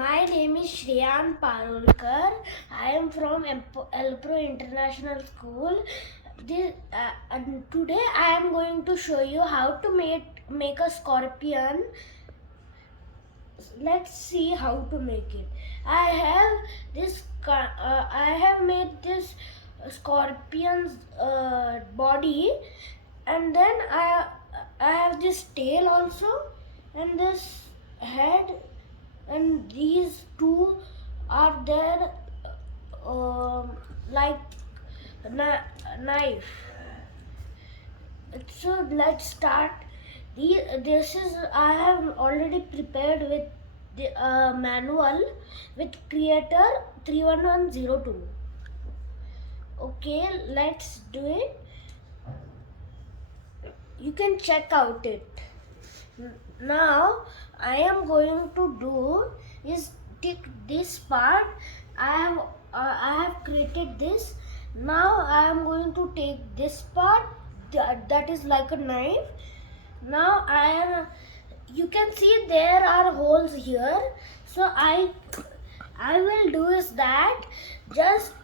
My name is Shreyan Parolkar. I am from Elpro International School. And today I am going to show you how to make a scorpion. Let's see how to make it. I have made this scorpion's body, and then I have this tail also, and this head, and these two are there like knife. So let's start. This is I have already prepared with the manual with creator 31102. Okay, let's do it. You can check out it. Now I am going to do is take this part. I have created this. Now I am going to take this part that is like a knife. Now you can see there are holes here. So I will do is that just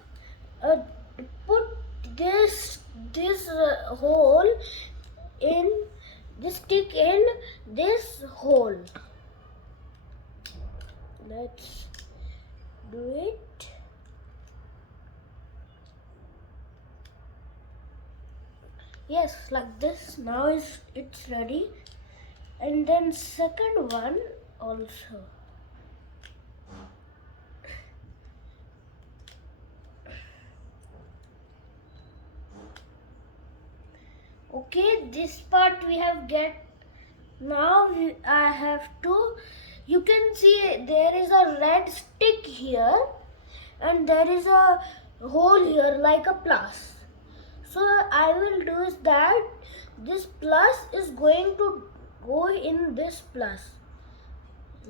put this hole in this stick in this hole. Let's do it. Yes, like this. Now it's ready. And then second one also. Okay, this part we have get. Now I have to. You can see there is a red stick here, and there is a hole here like a plus. So I will do is that this plus is going to go in this plus.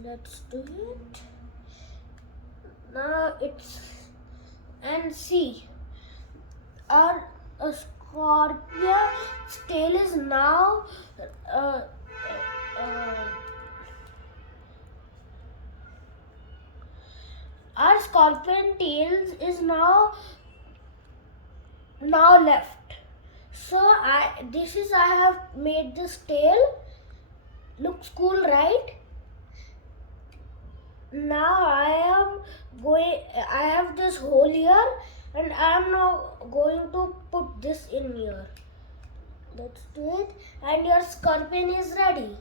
Let's do it. Now and see our scorpion's tail is now our scorpion tails is now left. So I have made this tail. Looks cool, right? Now I have this hole here, and I am now going to put this in here. Let's do it, and your scorpion is ready.